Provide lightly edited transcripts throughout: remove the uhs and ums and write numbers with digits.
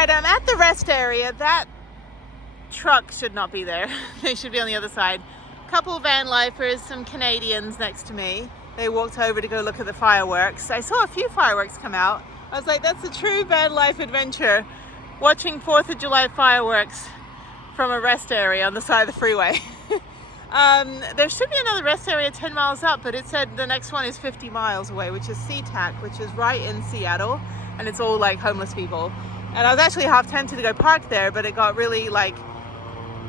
right, I'm at the rest area. That truck should not be there. They should be on the other side. Couple van lifers, some Canadians next to me. They walked over to go look at the fireworks. I saw a few fireworks come out. I was like, that's a true van life adventure. Watching 4th of July fireworks from a rest area on the side of the freeway. There should be another rest area 10 miles up, but it said the next one is 50 miles away, which is SeaTac, which is right in Seattle, and it's all like homeless people. And I was actually half tempted to go park there, but it got really like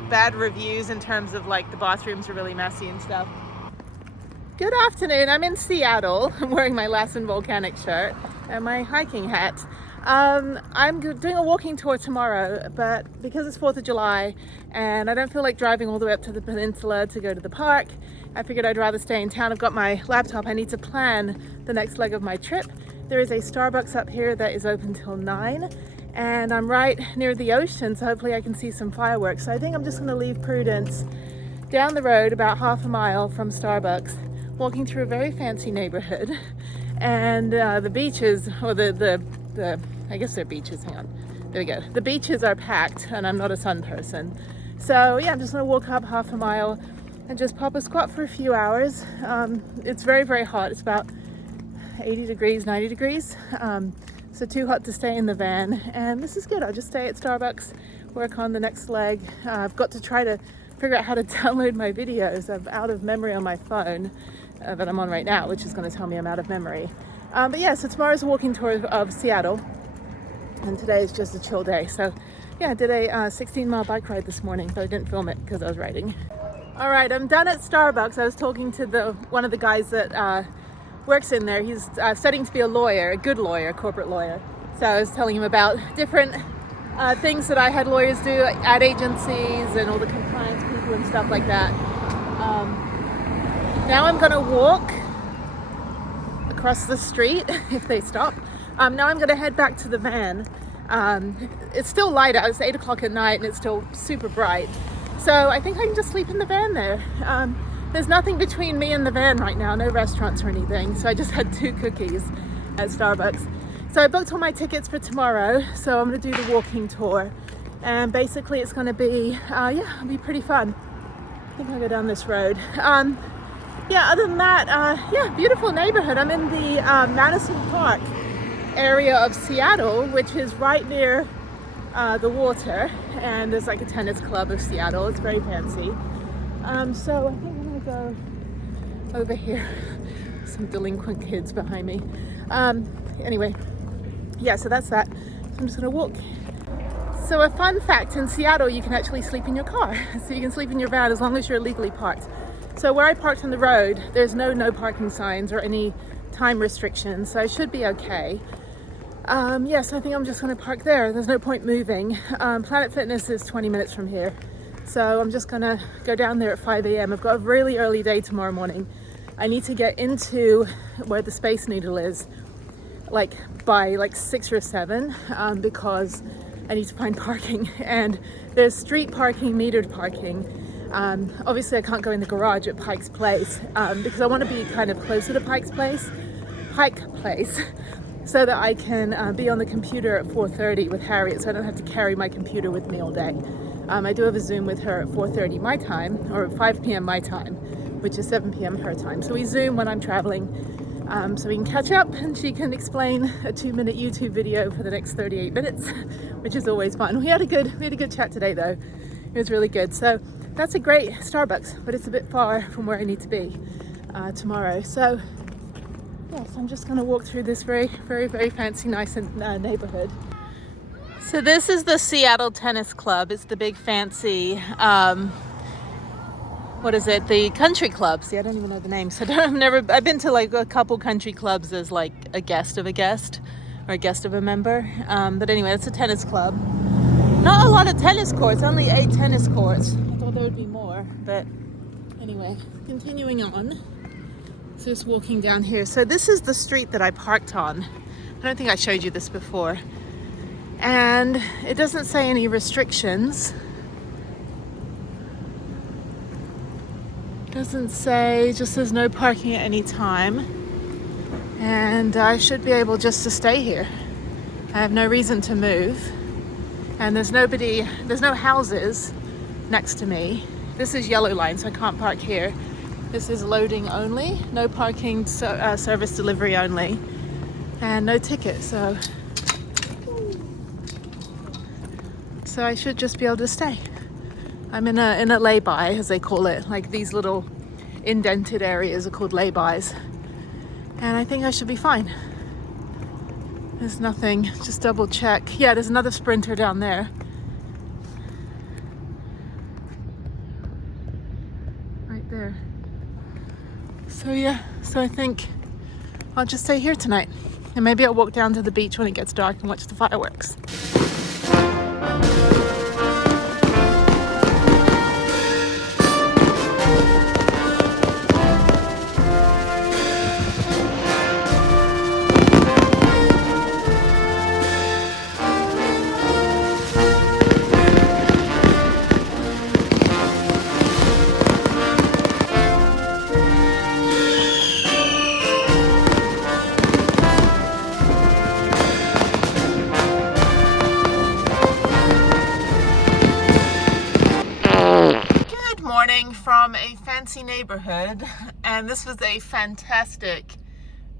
bad reviews in terms of like the bathrooms are really messy and stuff. Good afternoon, I'm in Seattle. I'm wearing my Lassen Volcanic shirt and my hiking hat. I'm doing a walking tour tomorrow, but because it's 4th of July and I don't feel like driving all the way up to the peninsula to go to the park, I figured I'd rather stay in town. I've got my laptop. I need to plan the next leg of my trip. There is a Starbucks up here that is open till 9, and I'm right near the ocean, so hopefully I can see some fireworks. So I think I'm just going to leave Prudence down the road about half a mile from Starbucks, walking through a very fancy neighborhood, and the beaches, or the I guess they're beaches, hang on, there we go. The beaches are packed and I'm not a sun person. So yeah, I'm just gonna walk up half a mile and just pop a squat for a few hours. It's very, very hot. It's about 80 degrees, 90 degrees. So too hot to stay in the van. And this is good. I'll just stay at Starbucks, work on the next leg. I've got to try to figure out how to download my videos. I'm out of memory on my phone that I'm on right now, which is gonna tell me I'm out of memory. But yeah, so tomorrow's a walking tour of Seattle, and today is just a chill day. So yeah, I did a 16-mile bike ride this morning, but I didn't film it because I was riding. All right, I'm done at Starbucks. I was talking to one of the guys that works in there. He's studying to be a lawyer, a good lawyer, corporate lawyer. So I was telling him about different things that I had lawyers do, ad agencies and all the compliance people and stuff like that. Now I'm gonna walk across the street if they stop. Now I'm gonna head back to the van. It's still light out. It's 8 o'clock at night and it's still super bright. So I think I can just sleep in the van there. There's nothing between me and the van right now, no restaurants or anything. So I just had 2 cookies at Starbucks. So I booked all my tickets for tomorrow. So I'm gonna do the walking tour. And basically it's gonna be, it'll be pretty fun. I think I'll go down this road. Yeah, other than that, beautiful neighborhood. I'm in the Madison Park area of Seattle, which is right near the water, and there's like a tennis club of Seattle. It's very fancy. So I think I'm gonna go over here. Some delinquent kids behind me. Anyway, yeah, so that's that. So I'm just gonna walk. So a fun fact, in Seattle you can actually sleep in your car. So you can sleep in your van as long as you're legally parked. So where I parked on the road, there's no parking signs or any time restrictions, so I should be okay. Yes, I think I'm just gonna park there. There's no point moving. Planet Fitness is 20 minutes from here. So I'm just gonna go down there at 5 a.m. I've got a really early day tomorrow morning. I need to get into where the Space Needle is, like by like 6 or 7, because I need to find parking. And there's street parking, metered parking. Obviously I can't go in the garage at Pike's Place because I want to be kind of closer to Pike Place, so that I can be on the computer at 4:30 with Harriet, so I don't have to carry my computer with me all day. I do have a Zoom with her at 4:30 my time, or 5 p.m. my time, which is 7 p.m. her time. So we Zoom when I'm traveling, so we can catch up and she can explain a 2-minute YouTube video for the next 38 minutes, which is always fun. We had a good chat today though. It was really good. So that's a great Starbucks, but it's a bit far from where I need to be tomorrow. So yes, I'm just gonna walk through this very, very, very fancy, nice neighborhood. So this is the Seattle Tennis Club. It's the big fancy, what is it? The country club. See, I don't even know the name. So I've been to like a couple country clubs as like a guest of a guest or a guest of a member. But anyway, it's a tennis club. Not a lot of tennis courts, only 8 tennis courts. I thought there would be more, but anyway, continuing on. So just walking down here. So this is the street that I parked on. I don't think I showed you this before. And it doesn't say any restrictions. Doesn't say, it just says no parking at any time. And I should be able just to stay here. I have no reason to move. And there's no houses next to me. This is yellow line, so I can't park here. This is loading only, no parking, service delivery only, and no ticket, so I should just be able to stay. I'm in a lay-by, as they call it. Like, these little indented areas are called lay-bys, and I think I should be fine. There's nothing, just double check. Yeah, there's another Sprinter down there. Right there. So yeah, so I think I'll just stay here tonight. And maybe I'll walk down to the beach when it gets dark and watch the fireworks. From a fancy neighborhood, and this was a fantastic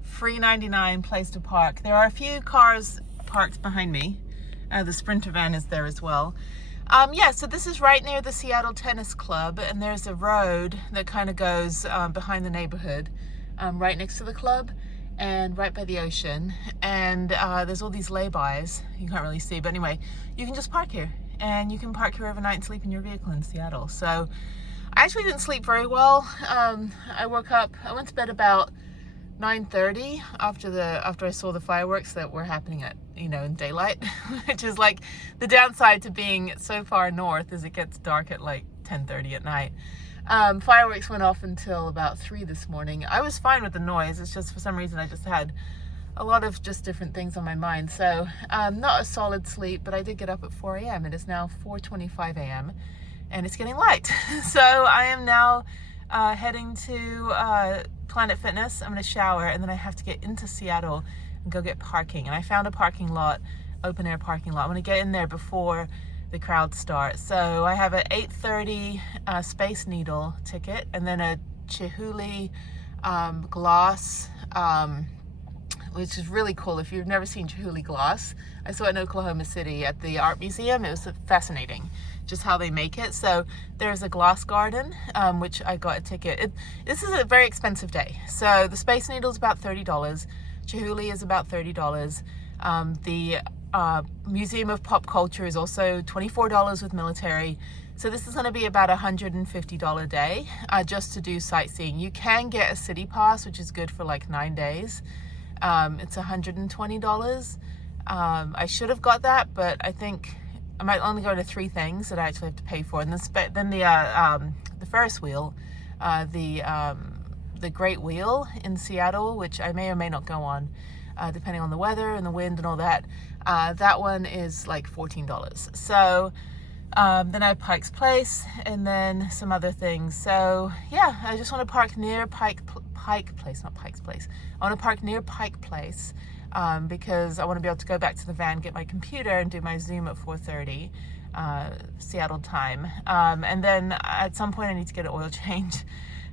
free 99 place to park. There are a few cars parked behind me. The Sprinter van is there as well. Yeah, so this is right near the Seattle Tennis Club, and there's a road that kind of goes behind the neighborhood, right next to the club and right by the ocean. And there's all these lay-bys. You can't really see, but anyway, you can just park here, and you can park here overnight and sleep in your vehicle in Seattle. So I actually didn't sleep very well. I woke up, I went to bed about 9:30 after I saw the fireworks that were happening at, in daylight, which is like the downside to being so far north, is it gets dark at like 10:30 at night. Fireworks went off until about 3 this morning. I was fine with the noise. It's just for some reason I just had a lot of just different things on my mind. So not a solid sleep, but I did get up at 4 a.m. It is now 4:25 a.m. and it's getting light. So I am now heading to Planet Fitness. I'm gonna shower, and then I have to get into Seattle and go get parking. And I found a parking lot, open air parking lot. I'm gonna get in there before the crowd starts. So I have an 8:30 Space Needle ticket, and then a Chihuly glass, which is really cool. If you've never seen Chihuly glass, I saw it in Oklahoma City at the art museum. It was fascinating just how they make it. So there's a glass garden, which I got a ticket. This is a very expensive day. So the Space Needle is about $30. Chihuly is about $30. The Museum of Pop Culture is also $24 with military. So this is going to be about $150 day just to do sightseeing. You can get a city pass, which is good for like 9 days. It's $120. I should have got that, but I think I might only go to 3 things that I actually have to pay for. And then the Ferris wheel, the Great Wheel in Seattle, which I may or may not go on, depending on the weather and the wind and all that. That one is like $14. So then I have Pike's Place, and then some other things. So yeah, I just want to park near Pike Place, not Pike's Place. I want to park near Pike Place because I want to be able to go back to the van, get my computer, and do my Zoom at 4:30 Seattle time. And then at some point I need to get an oil change.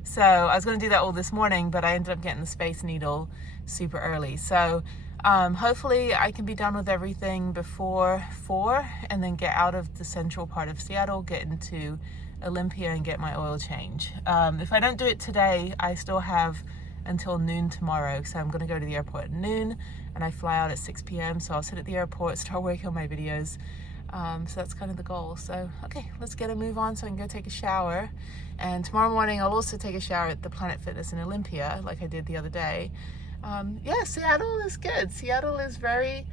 So I was going to do that all this morning, but I ended up getting the Space Needle super early. So hopefully I can be done with everything before 4 and then get out of the central part of Seattle, get into Olympia and get my oil change. If I don't do it today, I still have until noon tomorrow, so I'm going to go to the airport at noon and I fly out at 6 p.m. So I'll sit at the airport, start working on my videos. So that's kind of the goal. So okay, let's get a move on so I can go take a shower. And tomorrow morning I'll also take a shower at the Planet Fitness in Olympia like I did the other day. Yeah, Seattle is good. Seattle is very,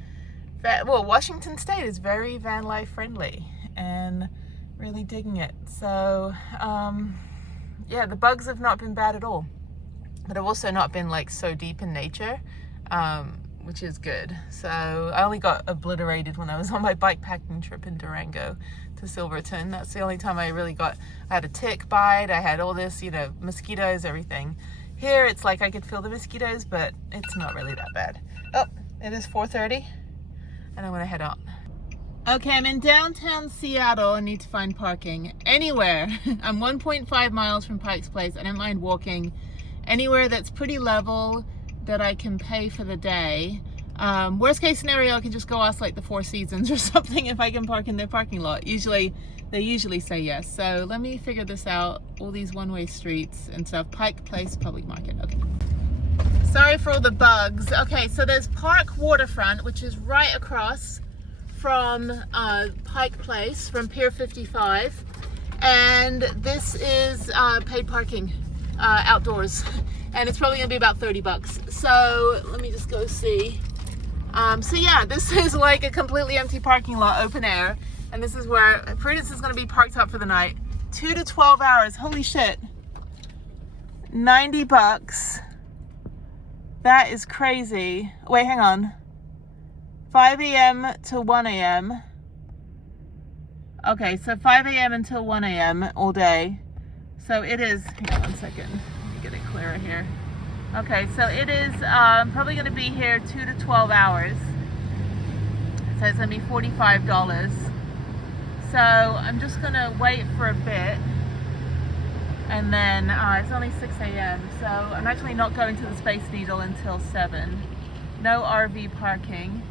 well, Washington State is very van life friendly and really digging it. So yeah, the bugs have not been bad at all, but I've also not been like so deep in nature, which is good. So I only got obliterated when I was on my bikepacking trip in Durango to Silverton. That's the only time I really I had a tick bite, I had all this, mosquitoes, everything. Here it's like I could feel the mosquitoes, but it's not really that bad. Oh, it is 4:30 and I'm gonna head out. Okay, I'm in downtown Seattle. I need to find parking anywhere. I'm 1.5 miles from Pike's Place. I don't mind walking anywhere that's pretty level that I can pay for the day. Worst case scenario, I can just go ask like the Four Seasons or something if I can park in their parking lot. They usually say yes. So let me figure this out. All these one-way streets and stuff. Pike Place Public Market. Okay. Sorry for all the bugs. Okay, so there's Park Waterfront, which is right across from Pike Place, from Pier 55, and this is paid parking outdoors, and it's probably gonna be about 30 bucks. So let me just go see. So yeah, this is like a completely empty parking lot, open air, and this is where Prudence is gonna be parked up for the night. 2 to 12 hours, holy shit. 90 bucks. That is crazy. Wait, hang on. 5 a.m. to 1 a.m. Okay, so 5 a.m. until 1 a.m. all day. So it is, hang on 1 second, let me get it clearer here. Okay, so it is probably gonna be here 2 to 12 hours. So it's gonna be $45. So I'm just gonna wait for a bit. And then it's only 6 a.m. So I'm actually not going to the Space Needle until 7. No RV parking.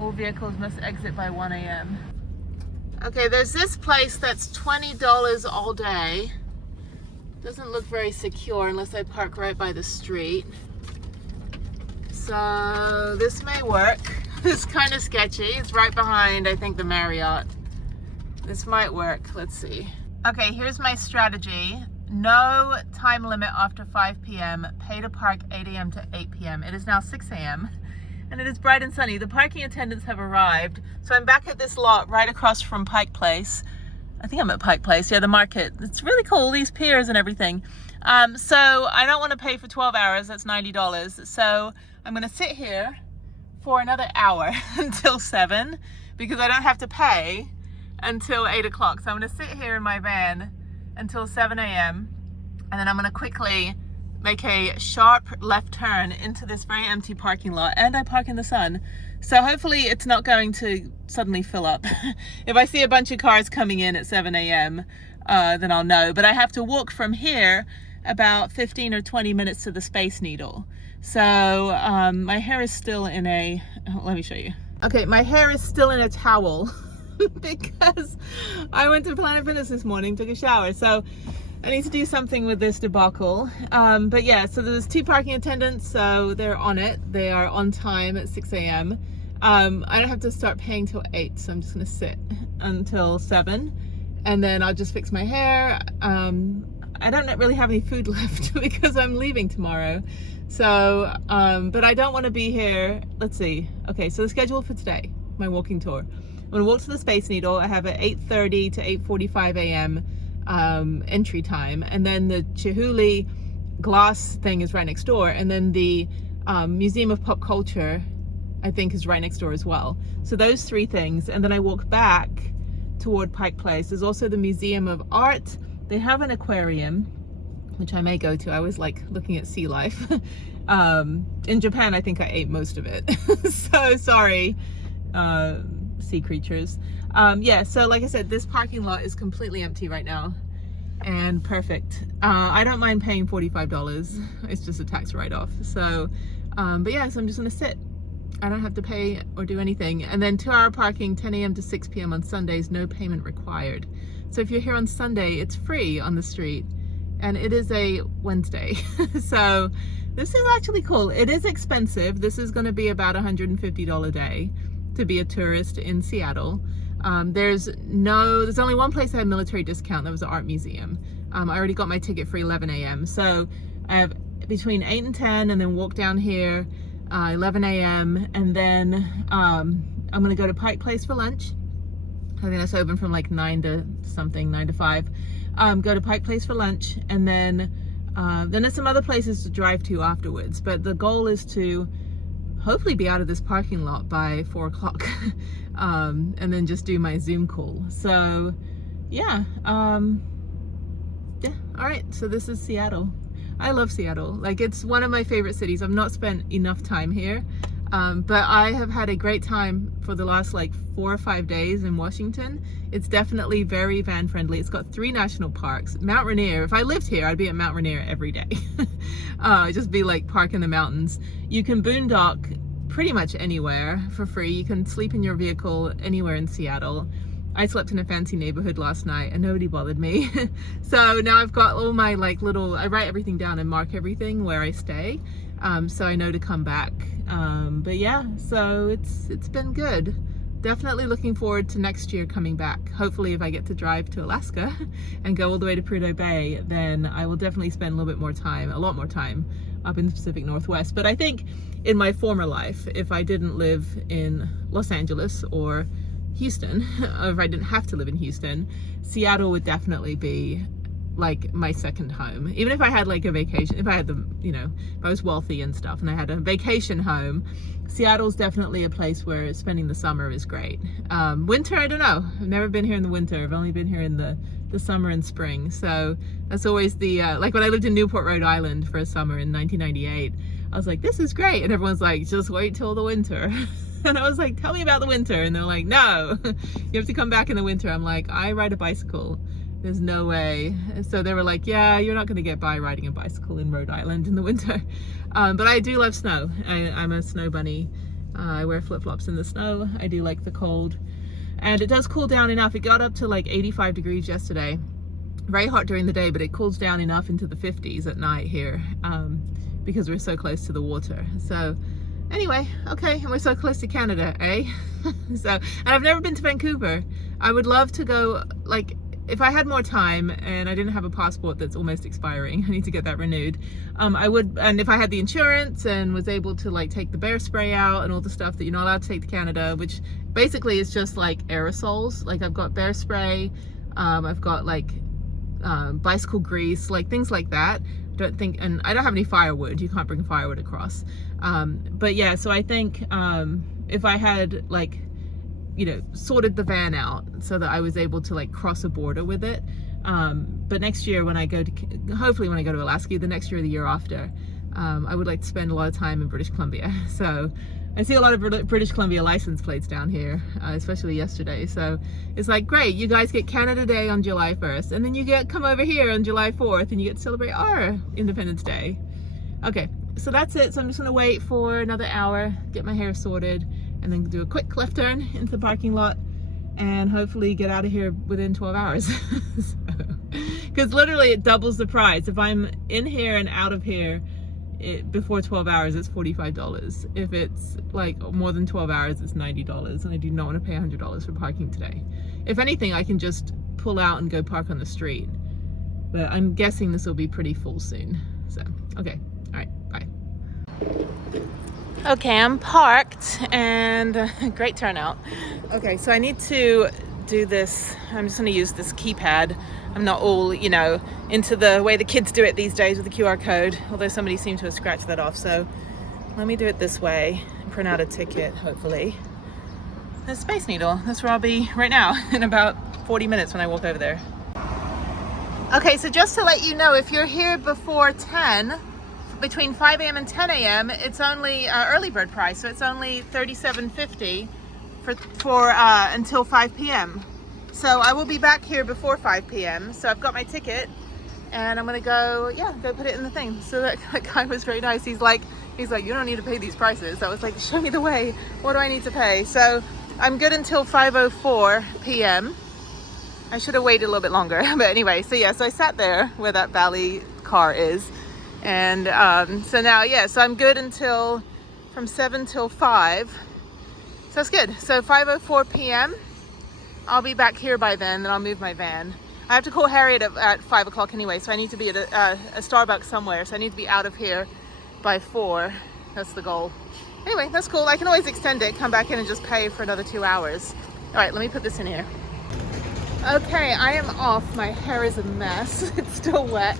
All vehicles must exit by 1 a.m. Okay, there's this place that's $20 all day. Doesn't look very secure unless I park right by the street. So this may work. It's kind of sketchy. It's right behind, I think, the Marriott. This might work. Let's see. Okay, here's my strategy. No time limit after 5 p.m. Pay to park 8 a.m. to 8 p.m. It is now 6 a.m. and it is bright and sunny. The parking attendants have arrived. So I'm back at this lot right across from Pike Place. I think I'm at Pike Place, yeah, the market. It's really cool, these piers and everything. So I don't want to pay for 12 hours, that's $90. So I'm gonna sit here for another hour until 7 because I don't have to pay until 8 o'clock. So I'm gonna sit here in my van until 7 a.m. and then I'm gonna quickly make a sharp left turn into this very empty parking lot, and I park in the sun. So hopefully it's not going to suddenly fill up. If I see a bunch of cars coming in at 7 a.m., then I'll know. But I have to walk from here about 15 or 20 minutes to the Space Needle. So my hair is still in a, let me show you. Okay, my hair is still in a towel because I went to Planet Fitness this morning, took a shower. So I need to do something with this debacle. But yeah, so there's 2 parking attendants, so they're on it. They are on time at 6 a.m. I don't have to start paying till 8, so I'm just gonna sit until 7, and then I'll just fix my hair. I don't really have any food left because I'm leaving tomorrow. So, but I don't wanna be here. Let's see. Okay, so the schedule for today, my walking tour. I'm gonna walk to the Space Needle. I have at 8:30 to 8:45 a.m. Entry time, and then the Chihuly glass thing is right next door, and then the Museum of Pop Culture I think is right next door as well. So those 3 things, and then I walk back toward Pike Place. There's also the Museum of Art. They have an aquarium which I may go to. I always like looking at sea life. In Japan I think I ate most of it. So sorry, sea creatures. Yeah, so like I said, this parking lot is completely empty right now and perfect. I don't mind paying $45. It's just a tax write-off. So, but yeah, so I'm just gonna sit. I don't have to pay or do anything. And then 2-hour parking, 10 a.m. to 6 p.m. on Sundays, no payment required. So if you're here on Sunday, it's free on the street, and it is a Wednesday. So this is actually cool. It is expensive. This is gonna be about $150 a day to be a tourist in Seattle. There's only one place that had military discount. That was the art museum. I already got my ticket for 11 a.m. So I have between 8 and 10, and then walk down here 11 a.m. and then I'm gonna go to Pike Place for lunch. I think that's open from like 9 to something, 9 to 5. Go to Pike Place for lunch, and then there's some other places to drive to afterwards. But the goal is to hopefully be out of this parking lot by 4 o'clock. And then just do my Zoom call. So yeah, yeah, all right, so this is Seattle. I love Seattle. Like, it's one of my favorite cities. I've not spent enough time here, But I have had a great time for the last like 4 or 5 days in Washington. It's definitely very van friendly. It's got 3 national parks. Mount Rainier, if I lived here, I'd be at Mount Rainier every day. Just be like park in the mountains. You can boondock pretty much anywhere for free. You can sleep in your vehicle anywhere in Seattle. I slept in a fancy neighborhood last night and nobody bothered me. So now I've got all my like little, I write everything down and mark everything where I stay. So I know to come back. But yeah, so it's been good. Definitely looking forward to next year coming back. Hopefully if I get to drive to Alaska and go all the way to Prudhoe Bay, then I will definitely spend a little bit more time, a lot more time up in the Pacific Northwest. But I think in my former life, if I didn't live in Los Angeles or Houston, or if I didn't have to live in Houston, Seattle would definitely be like my second home. Even if I had like a vacation, if I had the, you know, if I was wealthy and stuff and I had a vacation home, Seattle's definitely a place where spending the summer is great. Winter, I don't know. I've never been here in the winter. I've only been here in the summer and spring. So that's always the, like when I lived in Newport, Rhode Island for a summer in 1998, I was like, this is great. And everyone's like, just wait till the winter. And I was like, tell me about the winter. And they're like, no, you have to come back in the winter. I'm like, I ride a bicycle. There's no way. So they were like, yeah, you're not going to get by riding a bicycle in Rhode Island in the winter. But I do love snow. I'm a snow bunny. I wear flip-flops in the snow. I do like the cold. And it does cool down enough. It got up to like 85 degrees yesterday. Very hot during the day, but it cools down enough into the 50s at night here because we're so close to the water. So anyway, okay, and we're so close to Canada, eh? So, and I've never been to Vancouver. I would love to go, like, if I had more time and I didn't have a passport that's almost expiring, I need to get that renewed. I would, and if I had the insurance and was able to like take the bear spray out and all the stuff that you're not allowed to take to Canada, which basically is just like aerosols. Like I've got bear spray, I've got like bicycle grease, like things like that. Don't think, and I don't have any firewood. You can't bring firewood across. But yeah, so I think if I had like, you know, sorted the van out so that I was able to like cross a border with it. But next year when I go to, hopefully when I go to Alaska, the next year or the year after, I would like to spend a lot of time in British Columbia. So I see a lot of British Columbia license plates down here, especially yesterday. So it's like, great, you guys get Canada Day on July 1st, and then you come over here on July 4th and you get to celebrate our Independence Day. Okay, so that's it. So I'm just gonna wait for another hour, get my hair sorted, and then do a quick left turn into the parking lot and hopefully get out of here within 12 hours. Because literally it doubles the price. If I'm in here and out of here before 12 hours, it's $45. If it's like more than 12 hours, it's $90. And I do not want to pay $100 for parking today. If anything, I can just pull out and go park on the street. But I'm guessing this will be pretty full soon. So, okay, all right, bye. Okay, I'm parked and great turnout. Okay, so I need to do this. I'm just going to use this keypad. I'm not all, you know, into the way the kids do it these days with the QR code, although somebody seemed to have scratched that off. So let me do it this way, print out a ticket, hopefully. The Space Needle, that's where I'll be right now in about 40 minutes when I walk over there. Okay, so just to let you know, if you're here before 10, between 5 a.m. and 10 a.m., it's only early bird price, so it's only $37.50 for until 5 p.m. So I will be back here before 5 p.m. So I've got my ticket, and I'm gonna go, yeah, go put it in the thing. So that guy was very nice. He's like, you don't need to pay these prices. I was like, show me the way. What do I need to pay? So I'm good until 5:04 p.m. I should have waited a little bit longer, but anyway. So yeah, so I sat there where that Valley car is. And so now, yeah, so I'm good until from 7 till 5. So that's good. So 5:04 p.m. I'll be back here by then I'll move my van. I have to call Harriet at 5 o'clock anyway, so I need to be at a Starbucks somewhere. So I need to be out of here by 4. That's the goal. Anyway, that's cool. I can always extend it, come back in and just pay for another 2 hours. All right, let me put this in here. Okay, I am off. My hair is a mess. It's still wet.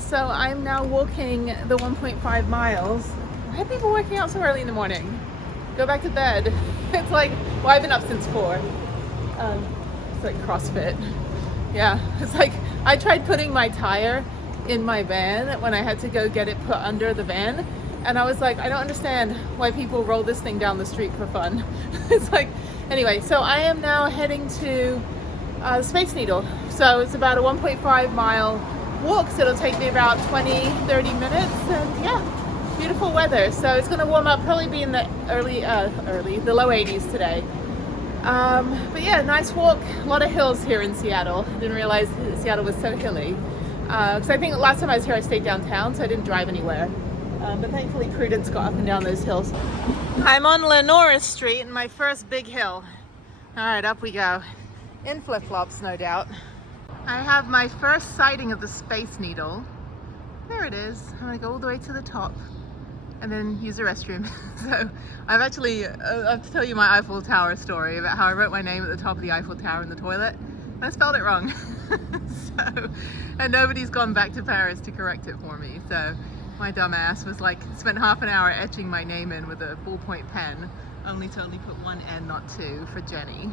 So I'm now walking the 1.5 miles. Why are people working out so early in the morning? Go back to bed. It's like, well, I've been up since 4. It's like CrossFit. Yeah, it's like, I tried putting my tire in my van when I had to go get it put under the van. And I was like, I don't understand why people roll this thing down the street for fun. It's like, anyway, so I am now heading to the Space Needle. So it's about a 1.5 mile walk, so it'll take me about 20-30 minutes, and yeah, beautiful weather. So it's going to warm up, probably be in the the low 80s today. But yeah, nice walk. A lot of hills here in Seattle. I didn't realize Seattle was so hilly, because I think last time I was here I stayed downtown, so I didn't drive anywhere. But thankfully Prudence got up and down those hills. I'm on Lenora Street and my first big hill. All right, up we go. In flip-flops, no doubt. I have my first sighting of the Space Needle. There it is. I'm gonna go all the way to the top and then use the restroom. So I've actually, I have to tell you my Eiffel Tower story about how I wrote my name at the top of the Eiffel Tower in the toilet. And I spelled it wrong. So, and nobody's gone back to Paris to correct it for me. So my dumb ass was like, spent half an hour etching my name in with a ballpoint pen, only to put one N, not two, for Jenny.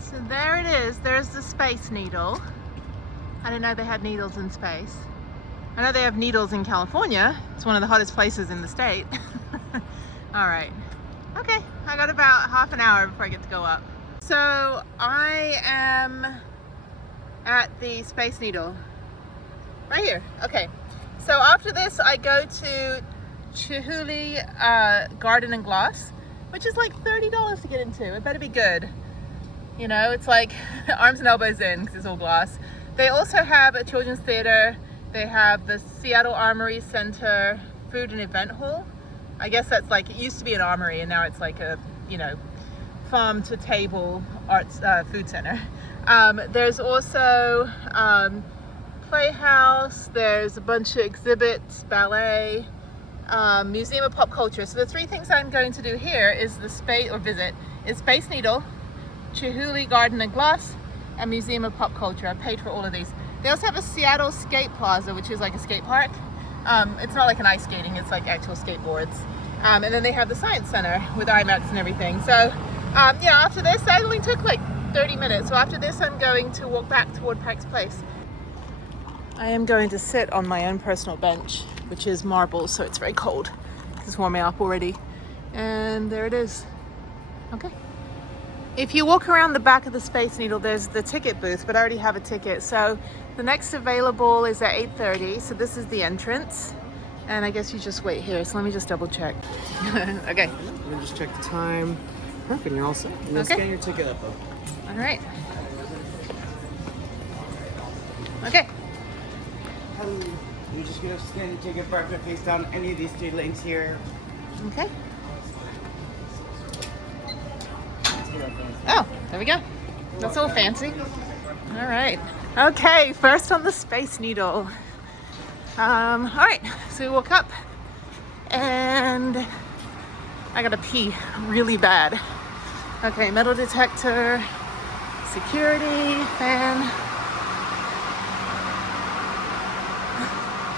So there it is, there's the Space Needle. I didn't know they had needles in space. I know they have needles in California. It's one of the hottest places in the state. All right, okay, I got about half an hour before I get to go up. So I am at the Space Needle, right here. Okay, so after this I go to Chihuly Garden and Glass, which is like $30 to get into. It better be good. You know, it's like arms and elbows in because it's all glass. They also have a children's theater. They have the Seattle Armory Center food and event hall. I guess that's like, it used to be an armory and now it's like a, you know, farm to table arts food center. There's also Playhouse, there's a bunch of exhibits, ballet, Museum of Pop Culture. So the three things I'm going to do here is Space Needle, Chihuly Garden and Glass, and Museum of Pop Culture. I paid for all of these. They also have a Seattle Skate Plaza, which is like a skate park. It's not like an ice skating, it's like actual skateboards. And then they have the Science Center with IMAX and everything. So yeah, after this, that only took like 30 minutes. So after this, I'm going to walk back toward Pike's Place. I am going to sit on my own personal bench, which is marble, so it's very cold. It's warming up already. And there it is. Okay. If you walk around the back of the Space Needle, there's the ticket booth, but I already have a ticket. So the next available is at 8:30. So this is the entrance. And I guess you just wait here. So let me just double check. Okay. Let me just check the time. Perfect, you're all set. And then scan your ticket up though. All right. Okay. You're just gonna scan your ticket, park your face down any of these three links here. Okay. Oh, there we go. That's all fancy. All right. Okay, first on the Space Needle. All right, so we woke up and I gotta pee really bad. Okay, metal detector, security, fan.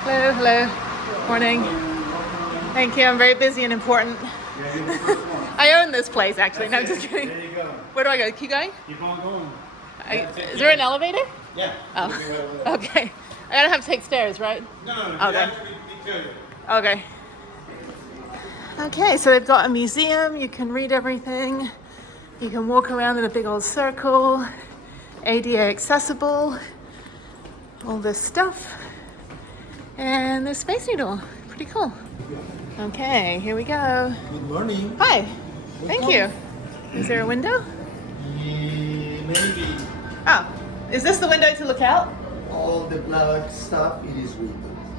Hello, hello, morning. Thank you, I'm very busy and important. I own this place actually, no, I'm just kidding. There you go. Where do I go? Keep going? Keep on going. Is there an elevator? Yeah. Oh, okay. I gotta have to take stairs, right? No. Okay. Okay. Okay, so they've got a museum. You can read everything. You can walk around in a big old circle. ADA accessible. All this stuff. And the Space Needle. Pretty cool. Okay, here we go. Good morning. Hi. Thank you. Is there a window? Maybe Oh, is this the window to look out? all the black stuff, it is window.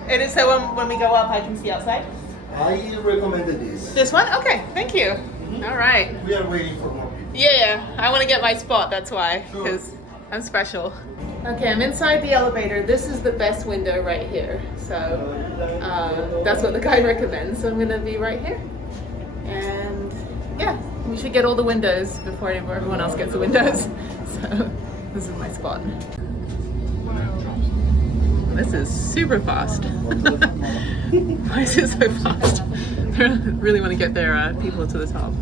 It is, so when we go up, I can see outside? I recommended this. This one? Okay, thank you. All right. We are waiting for more people. Yeah, I want to get my spot, that's why, Sure. because I'm special. Okay, I'm inside the elevator. This is the best window right here. So that's what the guy recommends. So I'm going to be right here. And yeah, we should get all the windows before everyone else gets the windows. So this is my spot. This is super fast. Why is it so fast? They really want to get their people to the top.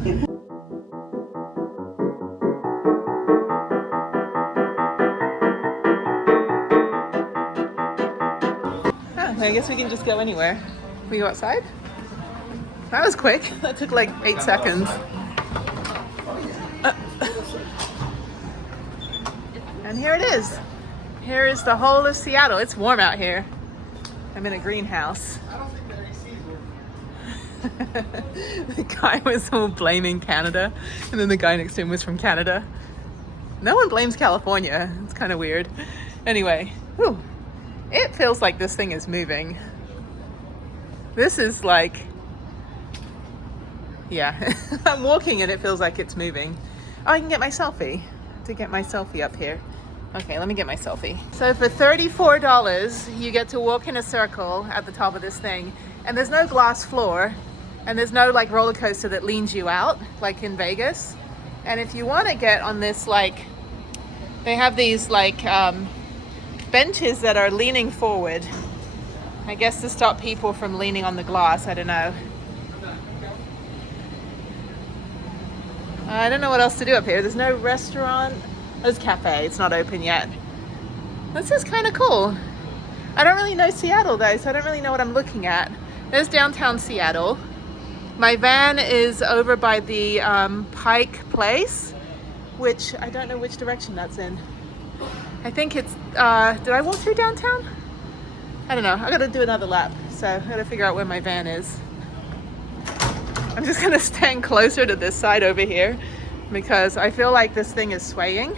I guess we can just go anywhere. We go outside? That was quick. That took like 8 seconds. And here it is. Here is the whole of Seattle. It's warm out here. I'm in a greenhouse. The guy was all blaming Canada, and then the guy next to him was from Canada. No one blames California. It's kind of weird. Anyway, whew, it feels like this thing is moving. This is like, yeah, I'm walking and it feels like it's moving. Oh, I can get my selfie. To get my selfie up here. Okay, let me get my selfie. So for $34, you get to walk in a circle at the top of this thing, and there's no glass floor, and there's no like roller coaster that leans you out like in Vegas. And if you want to get on this, like, they have these like benches that are leaning forward, I guess to stop people from leaning on the glass. I don't know. I don't know what else to do up here. There's no restaurant. There's a cafe. It's not open yet. This is kind of cool. I don't really know Seattle though, so I don't really know what I'm looking at. There's downtown Seattle. My van is over by the Pike Place, which I don't know which direction that's in. I think it's, did I walk through downtown? I don't know. I gotta do another lap, so I gotta figure out where my van is. I'm just gonna stand closer to this side over here because I feel like this thing is swaying.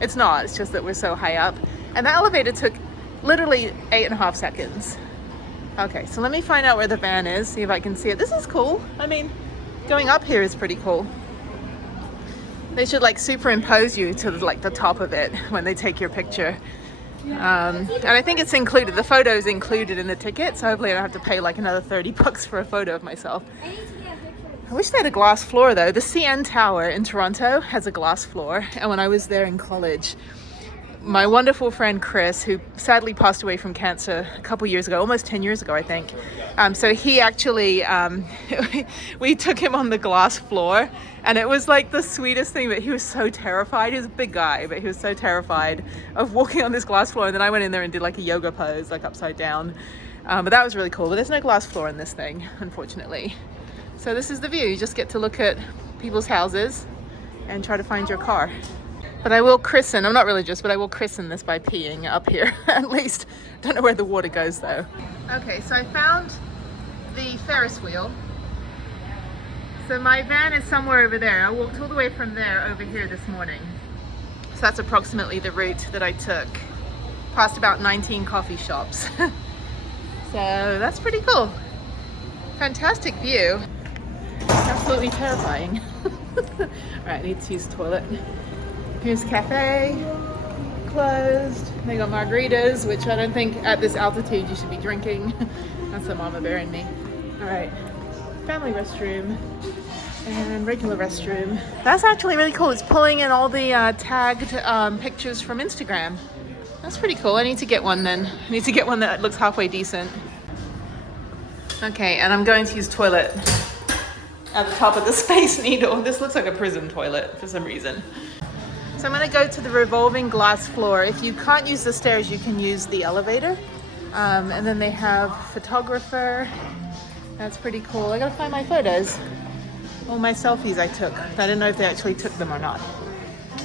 It's not, it's just that we're so high up. And the elevator took literally 8.5 seconds. Okay, so let me find out where the van is, see if I can see it. This is cool. I mean, going up here is pretty cool. They should like superimpose you to like the top of it when they take your picture. And I think it's included, the photo's included in the ticket, so hopefully I don't have to pay like another $30 for a photo of myself. I wish they had a glass floor though. The CN Tower in Toronto has a glass floor, and when I was there in college, my wonderful friend Chris, who sadly passed away from cancer a couple years ago, almost 10 years ago I think, so he actually, we took him on the glass floor, and it was like the sweetest thing, but he was so terrified. He was a big guy, but he was so terrified of walking on this glass floor, and then I went in there and did like a yoga pose, like upside down, but that was really cool. But there's no glass floor in this thing, unfortunately. So this is the view. You just get to look at people's houses and try to find your car. But I will christen, I'm not religious, but I will christen this by peeing up here, at least. Don't know where the water goes though. Okay, so I found the Ferris wheel. So my van is somewhere over there. I walked all the way from there over here this morning. So that's approximately the route that I took. Past about 19 coffee shops. So that's pretty cool. Fantastic view. Absolutely terrifying. All right, I need to use the toilet. Here's the cafe, closed. They got margaritas, which I don't think at this altitude you should be drinking. That's the mama bear in me. All right, family restroom and regular restroom. That's actually really cool. It's pulling in all the tagged pictures from Instagram. That's pretty cool. I need to get one then. I need to get one that looks halfway decent. Okay, and I'm going to use toilet at the top of the Space Needle. This looks like a prison toilet for some reason. So I'm gonna go to the revolving glass floor. If you can't use the stairs, you can use the elevator. And then they have photographer. That's pretty cool. I gotta find my photos. All my selfies I took. I didn't know if they actually took them or not.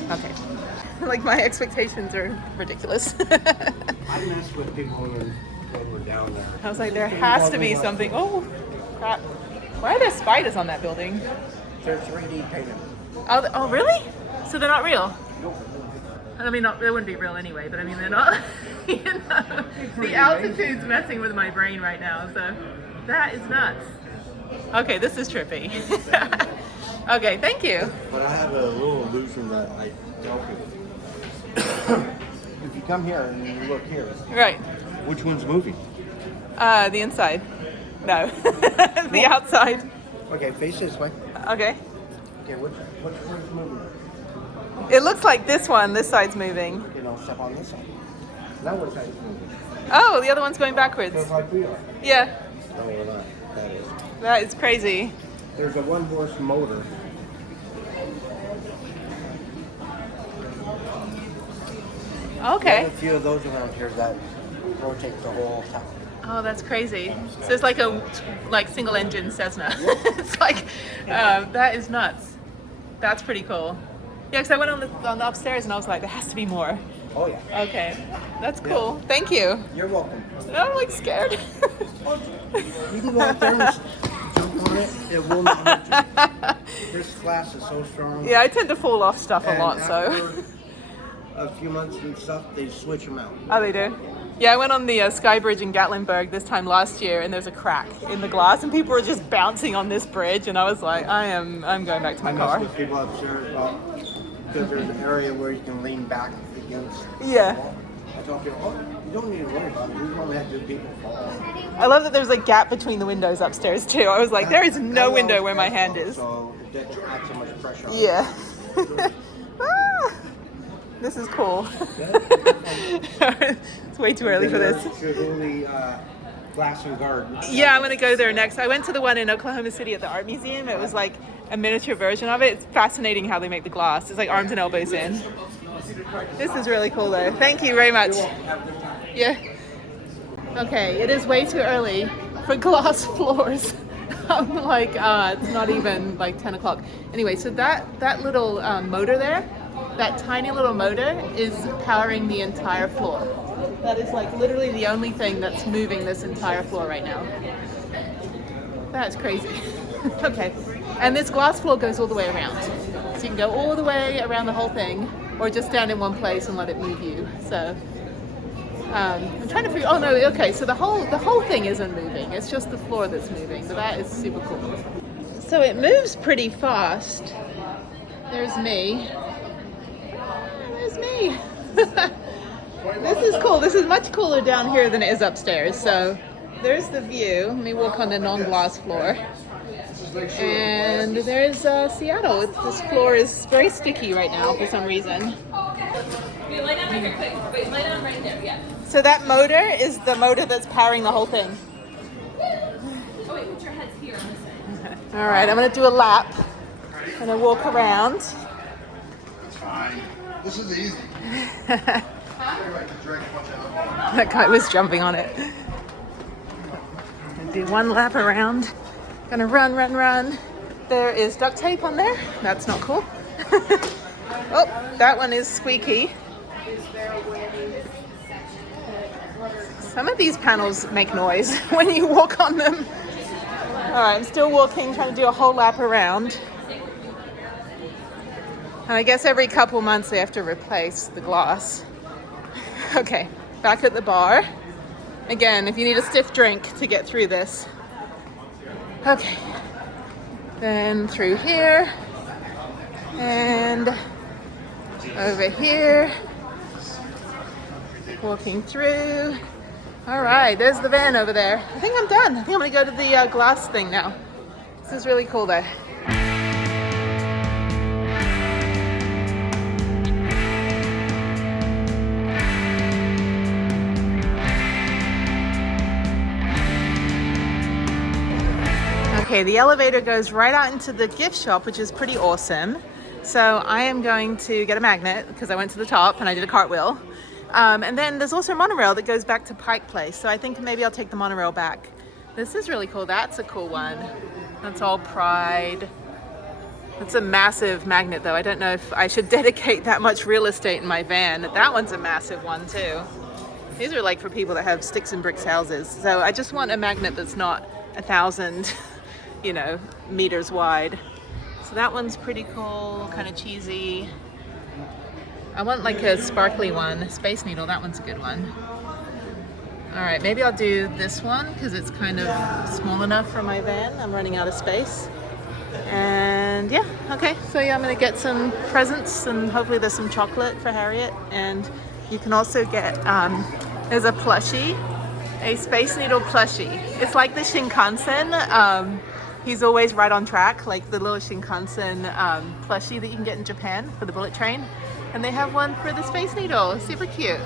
Okay. Like my expectations are ridiculous. I messed with people when we're down there. I was like, there has to be something. Oh, crap. Why are there spiders on that building? They're 3D painted. Oh, really? So they're not real? I mean, they wouldn't be real anyway, but I mean, they're not, you know, the altitude's messing with my brain right now, so that is nuts. Okay, this is trippy. Okay, thank you. But I have a little illusion that I tell people. If you come here and you look here, Right. which one's moving? The inside. No. The outside. Okay, face this way. Okay. Okay, which one's moving? It looks like this side's moving. Okay, now step on this side. Now which side is moving? Oh, the other one's going backwards. Just like we are. Yeah, No, we're not. That is. that is crazy. There's a 1-horse motor. Okay. There's a few of those around here that rotate the whole tower. Oh, that's crazy. So it's like a single engine Cessna. It's like, that is nuts. That's pretty cool. Yeah, because I went on the upstairs and I was like, there has to be more. Oh yeah. Okay, that's cool. Thank you. You're welcome. I'm like scared. You can go out there and jump on it. It will not hurt you. This glass is so strong. Yeah, I tend to fall off stuff a And lot, so. after a few months and stuff, they switch them out. Oh, they do? Yeah, I went on the Sky Bridge in Gatlinburg this time last year, and there's a crack in the glass, and people were just bouncing on this bridge, and I was like, I'm going back to my I car. mess with people upstairs because there's an area where you can lean back against. Yeah. The wall. I tell people, oh, you don't need to worry about it. We only have 2 people fall. I love that there's a gap between the windows upstairs too. I was like, there is no window where my hand is. So it doesn't add so much pressure on Yeah. Ah, this is cool. It's way too early for this. Chihuly glass and garden. Yeah, I'm gonna go there next. I went to the one in Oklahoma City at the art museum. It was like a miniature version of it. It's fascinating how they make the glass. It's like arms and elbows in. This is really cool though. Thank you very much. Yeah. Okay, it is way too early for glass floors. I'm like, it's not even like 10 o'clock. Anyway, so that little motor there, that tiny little motor is powering the entire floor. That is like literally the only thing that's moving this entire floor right now. That's crazy. Okay, and this glass floor goes all the way around. So you can go all the way around the whole thing, or just stand in one place and let it move you. So I'm trying to figure. Oh no, okay. So the whole thing isn't moving. It's just the floor that's moving. So that is super cool. So it moves pretty fast. There's me. There's me. This is cool. This is much cooler down here than it is upstairs. So there's the view. Let me walk on the non-glass floor. And there's Seattle. This floor is very sticky right now for some reason. Wait, lay down right here, quick. Wait, lay down right there, yeah. So that motor is the motor that's powering the whole thing. Oh wait, put your heads here on this side. All right, I'm gonna do a lap. I'm gonna walk around. It's fine. This is easy. That guy was jumping on it. Gonna do one lap around. Gonna run, run, run. There is duct tape on there. That's not cool. Oh, that one is squeaky. Some of these panels make noise when you walk on them. All right, I'm still walking, trying to do a whole lap around. And I guess every couple months they have to replace the glass. Okay, back at the bar. Again, if you need a stiff drink to get through this. Okay, then through here, and over here, walking through. All right, there's the van over there. I think I'm done. I think I'm gonna go to the glass thing now. This is really cool though. Okay, the elevator goes right out into the gift shop, which is pretty awesome. So I am going to get a magnet because I went to the top and I did a cartwheel. And then there's also a monorail that goes back to Pike Place. So I think maybe I'll take the monorail back. This is really cool. That's a cool one. That's all Pride. It's a massive magnet though. I don't know if I should dedicate that much real estate in my van. That one's a massive one too. These are like for people that have sticks and bricks houses. So I just want a magnet that's not 1,000 meters wide. So that one's pretty cool, kind of cheesy. I want like a sparkly one, Space Needle, that one's a good one. All right, maybe I'll do this one because it's kind of small enough for my van. I'm running out of space. And yeah, okay, so yeah, I'm gonna get some presents and hopefully there's some chocolate for Harriet. And you can also get, there's a plushie, a Space Needle plushie. It's like the Shinkansen. He's always right on track, like the little Shinkansen plushie that you can get in Japan for the bullet train. And they have one for the Space Needle, super cute.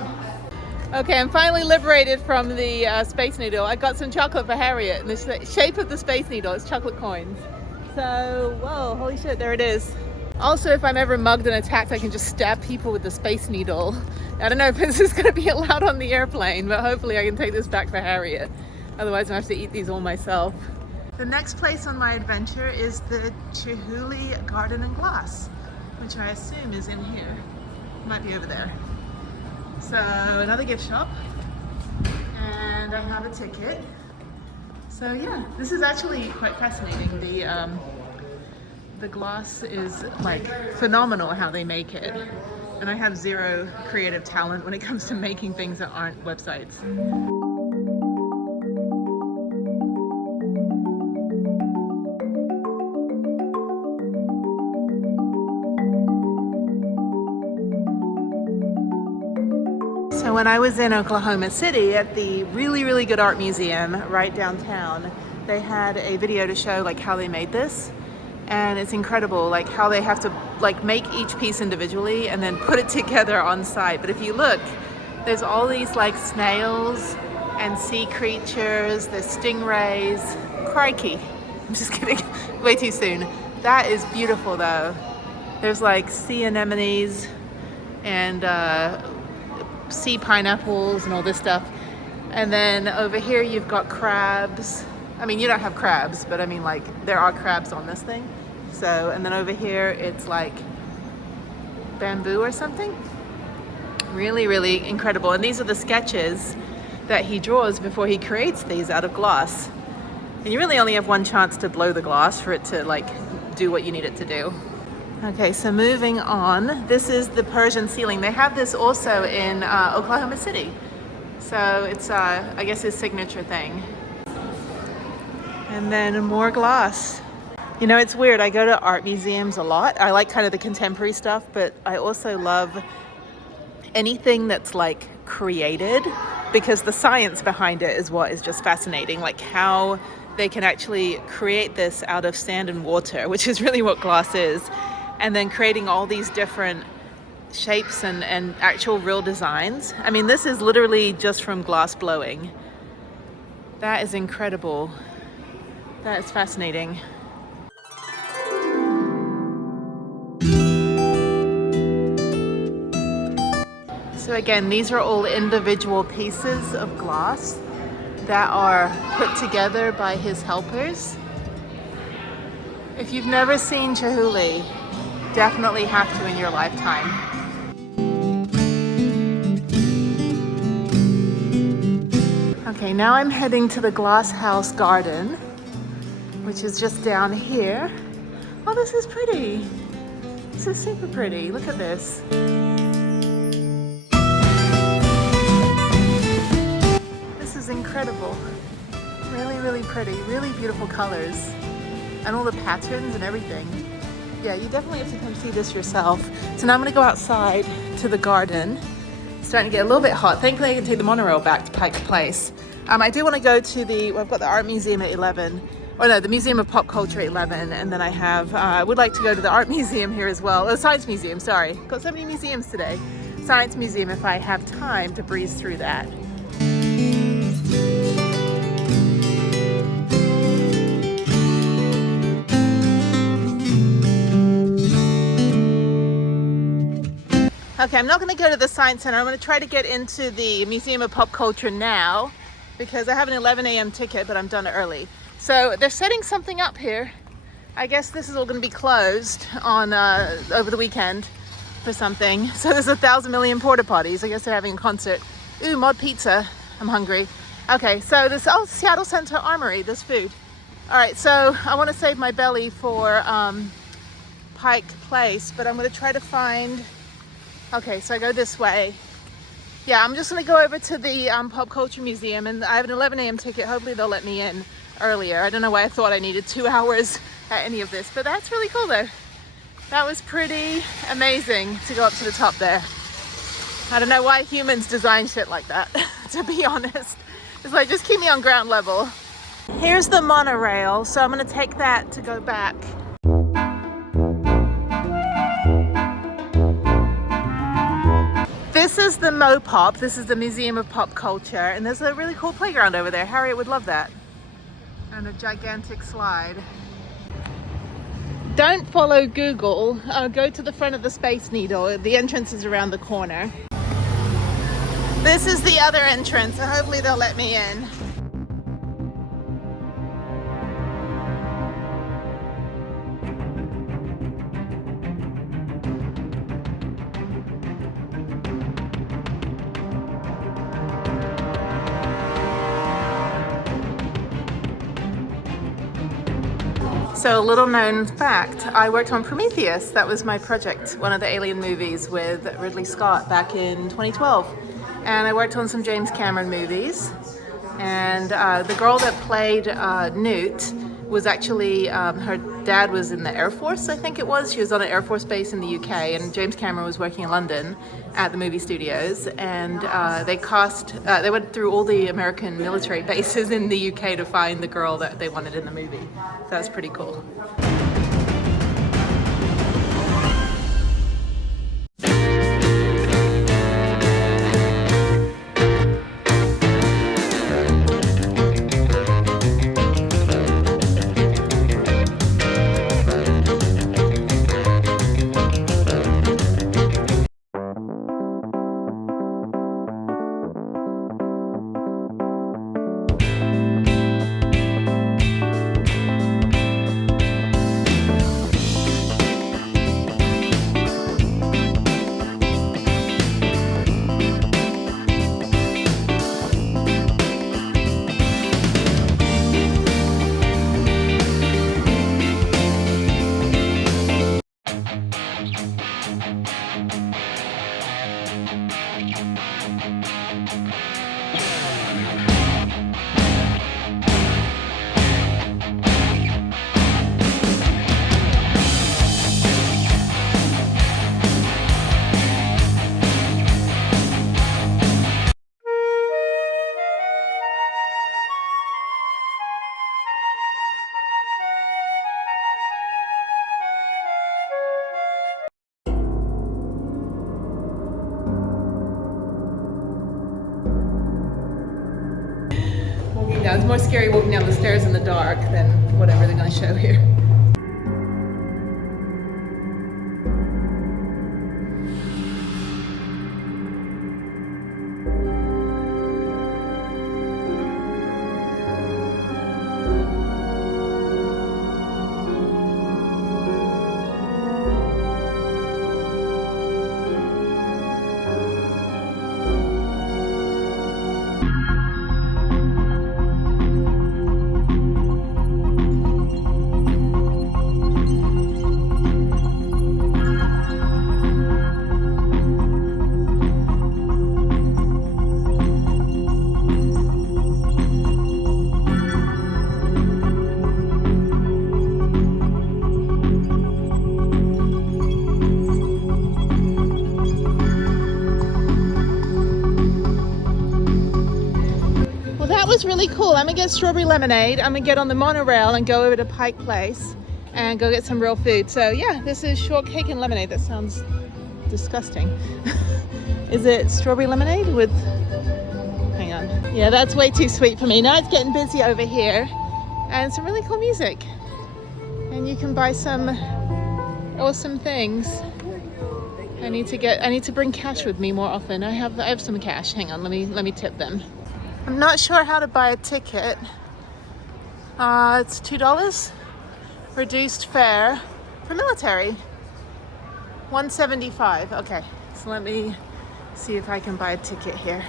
Okay, I'm finally liberated from the Space Needle. I got some chocolate for Harriet, and the shape of the Space Needle is chocolate coins. So, whoa, holy shit, there it is. Also, if I'm ever mugged and attacked, I can just stab people with the Space Needle. I don't know if this is going to be allowed on the airplane, but hopefully I can take this back for Harriet. Otherwise, I have to eat these all myself. The next place on my adventure is the Chihuly Garden and Glass, which I assume is in here. Might be over there. So another gift shop, and I have a ticket. So yeah, this is actually quite fascinating. The glass is like phenomenal how they make it. And I have zero creative talent when it comes to making things that aren't websites. So when I was in Oklahoma City at the really good art museum right downtown, they had a video to show like how they made this. And it's incredible, like how they have to like make each piece individually and then put it together on site. But if you look, there's all these like snails and sea creatures, there's stingrays. Crikey, I'm just kidding, way too soon. That is beautiful though. There's like sea anemones and sea pineapples and all this stuff. And then over here you've got crabs. I mean, you don't have crabs, but I mean, like, there are crabs on this thing. So, and then over here, it's like bamboo or something. Really incredible. And these are the sketches that he draws before he creates these out of glass. And you really only have one chance to blow the glass for it to, like, do what you need it to do. Okay, so moving on. This is the Persian ceiling. They have this also in Oklahoma City. So it's, I guess, his signature thing. And then more glass. You know, it's weird. I go to art museums a lot. I like kind of the contemporary stuff, but I also love anything that's like created because the science behind it is what is just fascinating. Like how they can actually create this out of sand and water, which is really what glass is. And then creating all these different shapes and actual real designs. I mean, this is literally just from glass blowing. That is incredible. That is fascinating. So again, these are all individual pieces of glass that are put together by his helpers. If you've never seen Chihuly, definitely have to in your lifetime. Okay, now I'm heading to the Glass House Garden, which is just down here. Oh, this is pretty. This is super pretty. Look at this. This is incredible. Really pretty. Really beautiful colors. And all the patterns and everything. Yeah, you definitely have to come see this yourself. So now I'm gonna go outside to the garden. It's starting to get a little bit hot. Thankfully I can take the monorail back to Pike Place. I do want to go to I've got the art museum at 11. Or no, the Museum of Pop Culture at 11, and then I have, I would like to go to the art museum here as well. Oh, Science Museum, sorry. Got so many museums today. Science Museum if I have time to breeze through that. Okay, I'm not going to go to the Science Center. I'm going to try to get into the Museum of Pop Culture now because I have an 11 a.m. ticket, but I'm done early. So they're setting something up here. I guess this is all going to be closed on over the weekend for something. So there's 1,000 million porta potties. I guess they're having a concert. Ooh, mod pizza. I'm hungry. Okay, so this Seattle Center Armory. This food. All right, so I want to save my belly for Pike Place, but I'm going to try to find. Okay, so I go this way. Yeah, I'm just going to go over to the Pop Culture Museum, and I have an 11 a.m. ticket. Hopefully they'll let me in earlier. I don't know why I thought I needed 2 hours at any of this, but that's really cool though. That was pretty amazing to go up to the top there. I don't know why humans design shit like that, to be honest. It's like, just keep me on ground level. Here's the monorail, so I'm going to take that to go back. This is the MoPop. This is the Museum of Pop Culture, and there's a really cool playground over there. Harriet would love that. And a gigantic slide. don't follow Google. Go to the front of the Space Needle. The entrance is around the corner. This is the other entrance, so hopefully they'll let me in. So a little known fact, I worked on Prometheus. That was my project, one of the alien movies with Ridley Scott back in 2012. And I worked on some James Cameron movies. And the girl that played Newt was actually, her dad was in the Air Force, I think it was. She was on an Air Force base in the UK, and James Cameron was working in London at the movie studios. And they went through all the American military bases in the UK to find the girl that they wanted in the movie. So that's pretty cool. Down. It's more scary walking down the stairs in the dark than whatever they're going to show here. Was really cool. I'm gonna get strawberry lemonade. I'm gonna get on the monorail and go over to Pike Place and go get some real food. So yeah, this is shortcake and lemonade. That sounds disgusting. Is it strawberry lemonade with, hang on. Yeah, that's way too sweet for me. Now it's getting busy over here and some really cool music. And you can buy some awesome things. I need to bring cash with me more often. I have some cash. Hang on, let me tip them. I'm not sure how to buy a ticket. It's $2 reduced fare for military. $175. Okay, so let me see if I can buy a ticket here.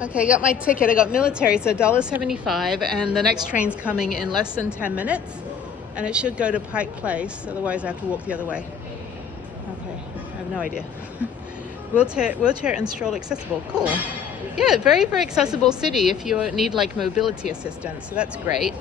Okay, got my ticket. I got military, so $1.75, and the next train's coming in less than 10 minutes, and it should go to Pike Place. Otherwise, I have to walk the other way. Okay, I have no idea. Wheelchair and stroller accessible. Cool. Yeah, very, very accessible city if you need like mobility assistance, so that's great.